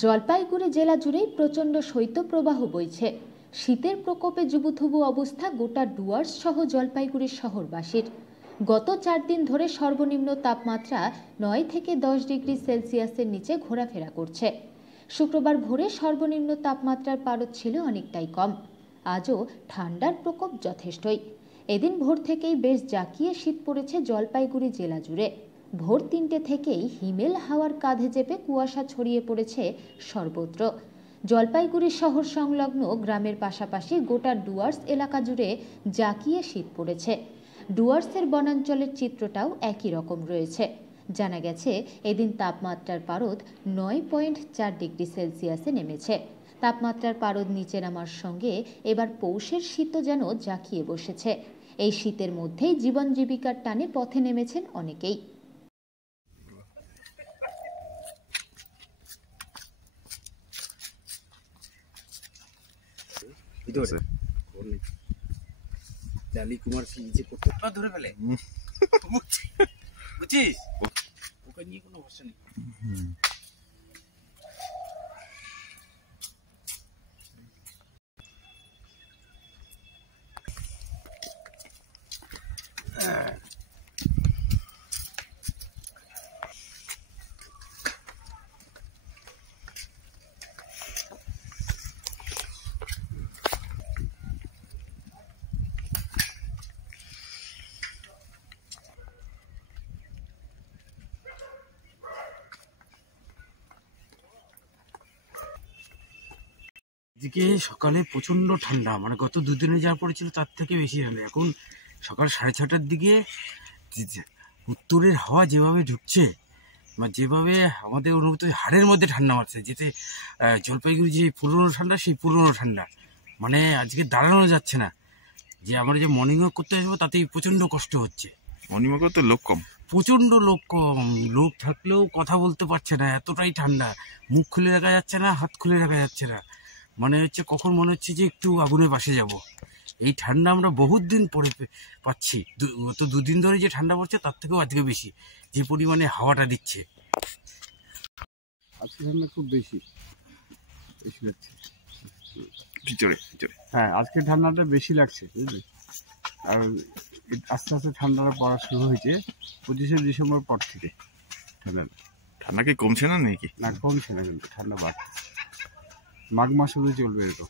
জলপাইগুড়ি জেলা জুড়েই প্রচণ্ড শৈত্যপ্রবাহ বইছে। শীতের প্রকোপে জুবুথুবু অবস্থা গোটা ডুয়ার্স সহ জলপাইগুড়ির শহরবাসীর। গত 4 দিন ধরে সর্বনিম্ন তাপমাত্রা 9 থেকে 10 ডিগ্রি সেলসিয়াসের নিচে ঘোরাফেরা করছে। শুক্রবার ভোরে সর্বনিম্ন তাপমাত্রার পারদ ছিল অনেকটাই কম। আজও ঠান্ডার প্রকোপ যথেষ্টই। এদিন ভোর থেকেই বেশ জাঁকিয়ে শীত পড়েছে জলপাইগুড়ি জেলা জুড়ে। ভোর 3টে থেকেই হিমেল হাওয়ার কাঁধে চেপে কুয়াশা ছড়িয়ে পড়েছে সর্বত্র। জলপাইগুড়ি শহর সংলগ্ন গ্রামের পাশাপাশি গোটা ডুয়ার্স এলাকা জুড়ে জাঁকিয়ে শীত পড়েছে। ডুয়ার্সের বনাঞ্চলের চিত্রটাও একই রকম রয়েছে। জানা গেছে এদিন তাপমাত্রার পারদ 9.4 ডিগ্রি সেলসিয়াসে নেমেছে। তাপমাত্রার পারদ নিচে নামার সঙ্গে এবার পৌষের শীতও যেন জাঁকিয়ে বসেছে। এই শীতের মধ্যেই জীবন জীবিকার টানে পথে নেমেছেন অনেকেই। লালি কুমার সিং যে করতে ধরে ফেলে বুঝছিস, ওকে নিয়ে কোনো ভরসা নেই। এদিকে সকালে প্রচন্ড ঠান্ডা, মানে গত দুদিনে যা পড়েছিল তার থেকে বেশি ঠান্ডা। এখন সকাল 6:30টার দিকে উত্তরের হাওয়া যেভাবে ঢুকছে, মানে যেভাবে আমাদের অনুভূত হাড়ের মধ্যে ঠান্ডা মারছে, যেতে জলপাইগুড়ি যে পুরনো ঠান্ডা, সেই পুরনো ঠান্ডা, মানে আজকে দাঁড়ানো যাচ্ছে না। যে আমরা যে মর্নিং ওয়াক করতে আসবো তাতেই প্রচন্ড কষ্ট হচ্ছে। মর্নিং ওয়াকে তো লোক কম, প্রচন্ড লোক কম, লোক থাকলেও কথা বলতে পারছে না, এতটাই ঠান্ডা। মুখ খুলে রাখা যাচ্ছে না, হাত খুলে রাখা যাচ্ছে না, মনে হচ্ছে কখন মনে হচ্ছে যে একটু আগুনের পাশে যাব। এই ঠান্ডা আমরা বহুত দিন পরে পাচ্ছি। গত 2 দিন ধরে যে ঠান্ডা পড়ছে তার থেকেও আজকে বেশি, যে পরিমাণে হাওয়াটা দিচ্ছে। আজকে ঠান্ডা খুব বেশি লাগছে। হ্যাঁ, আজকে ঠান্ডাটা বেশি লাগছে, বুঝলি। আর আস্তে আস্তে ঠান্ডাটা পড়া শুরু হয়েছে 25শে ডিসেম্বর পর থেকে। ঠান্ডা কি কমছে না নাকি? না, কমছে না, কিন্তু ঠান্ডা বাড়ছে। মাঘ মাস অবধি চলবে এরকম।